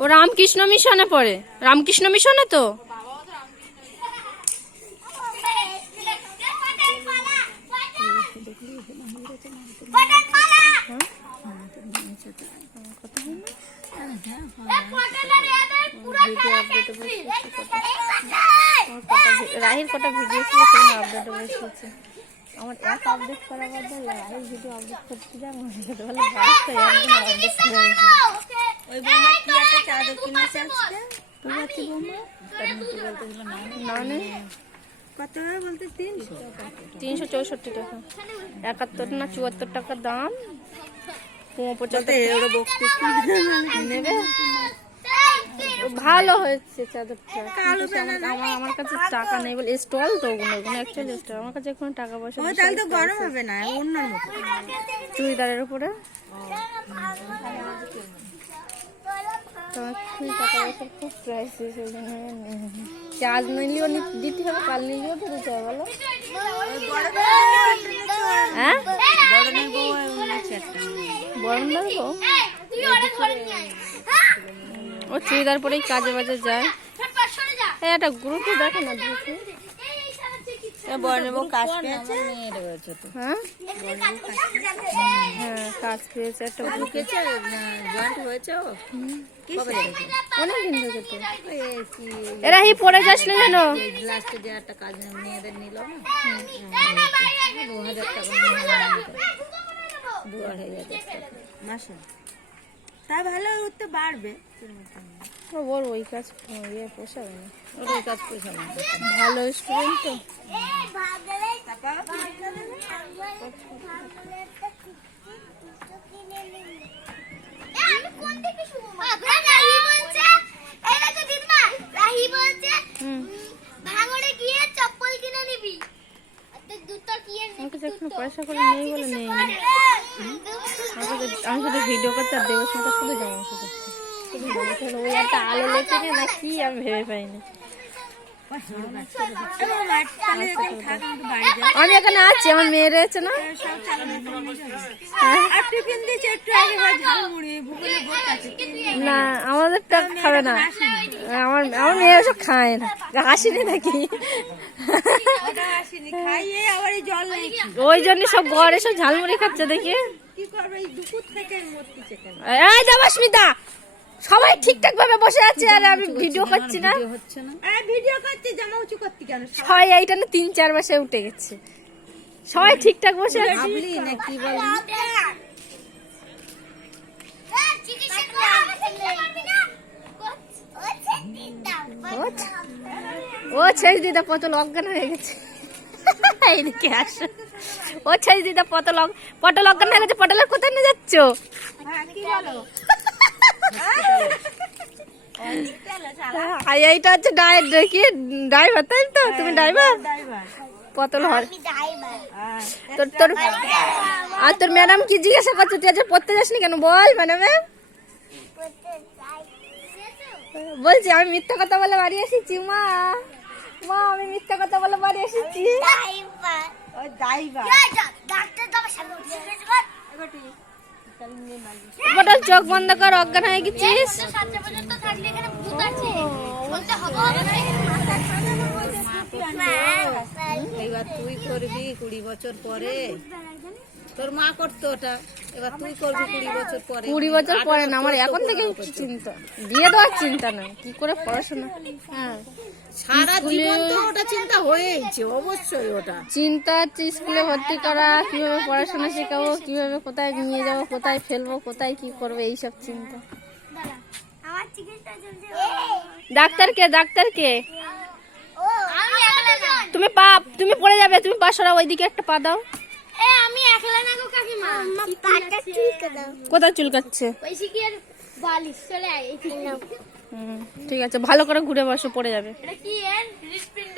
ও রামকৃষ্ণ মিশনে পড়ে। রামকৃষ্ণ মিশনে তো রাহির কটা ভিডিও ছিল সেখানে আপডেট বসেছে। আমার এক আপডেট করা বাদ দিয়ে রাহির ভিডিও আপডেট করতে যাবো বলে আপডেট করে ওই বৌমা কি একটা চাদর কিনেছে আজকে তুই আছি বৌমা না না কত বলতে 364 টাকা 71 না 74 টাকা দাম। 75 নেবে ভালো হয়েছে চাদরটা। আমার কাছে টাকা নেই বলে স্টল তো ওগুলো অ্যাকচুয়ালি স্টল আমার কাছে এখন টাকা পয়সা নেই। তাহলে তো গরম হবে না অন্য মতো চুড়িদারের উপরে টাকা পয়সা খুব প্রাইস সেই জন্য চার্জ নিলেও দিতে হবে কাল নিলেও তো দিতে হবে বলো। হ্যাঁ বড় নেবো ও চুড়িদার পরেই কাজে বাজে যায়। একটা গ্রুপে দেখো না দেখি কাজ পেয়েছে। হ্যাঁ হ্যাঁ কাজ পেয়েছে একটা জয়েন্ট হয়েছে অনেকদিন হয়েছে তো। এরা হি পরে যাস না কেন লাস্টে যে একটা কাজ মেয়েদের নিল 2000 টাকা 2500 টাকা মাসে তা ভালো উঠতে বাড়বে ওর ওই কাজ পোষাবে না ওর ওই কাজ পোষাবে না ভালো স্টুডেন্ট তো। পয়সা করে নেই বলে নেই আমি শুধু ভিডিও করতে আর দেবো শুধু জামা শুধু ওই একটা আলো লেগে না কি আমি ভেবে পাইনি। আমি এখানে আছি আমার মেয়ে রয়েছে না না আমাদেরটা খাবে না আমার মেয়ে সব খায় না আসেনি নাকি ওই জন্য সব ঘরে সব ঝালমুড়ি খাচ্ছে দেখি। এই দেবস্মিতা সবাই ঠিকঠাক ভাবে বসে আছে আর আমি ভিডিও করছি না ভিডিও করছি জামা উঁচু করতে কেন সবাই এইটা না 3-4 মাসে উঠে গেছে সবাই ঠিকঠাক বসে আছে না কি বলেন ও ছেড়ে দিদা পটল অজ্ঞান হয়ে গেছে এইদিকে আসো ও ছেড়ে দিদা পটল অজ্ঞান হয়ে গেছে পটলের কোথায় নিয়ে যাচ্ছ এইটা হচ্ছে ড্রাইভার তাই তো তুমি ড্রাইভার পটল হয় তোর আর তোর ম্যাডাম কি জিজ্ঞাসা করছো তুই আজকে পড়তে যাসনি কেন বল ম্যাডামে বলছি আমি মিথ্যা কথা বলে বাড়ি এসেছি মা আমি মিথ্যা কথা বলে বাড়ি এসেছি পটল চোখ বন্ধ কর অজ্ঞান হয়ে গেছিস এবার তুই করবি 20 বছর পরে তোর মা করতো ওটা এবার তুই করবি 20 বছর পরে না আমার এখন থেকে চিন্তা বিয়ে দেওয়ার চিন্তা না কি করে পড়াশোনা হ্যাঁ সারা জীবন তো ওটা চিন্তা হয়েছে অবশ্যই ওটা চিন্তা হচ্ছে স্কুলে ভর্তি করা কিভাবে পড়াশোনা শেখাবো কিভাবে কোথায় নিয়ে যাবো কোথায় ফেলবো কোথায় কি করবো এইসব চিন্তা। ডাক্তার কে তুমি পড়ে যাবে তুমি পা সরাও ওইদিকে একটা পা দাও আমি একলা না গো কাকিমা পাটা চুলকে দাও কোথায় চুলকাচ্ছে ওইসি কি আর বালিশ চলে আয় ঠিক আছে ভালো করে ঘুরে বসো পড়ে যাবে এটা কি এর হৃৎপিণ্ড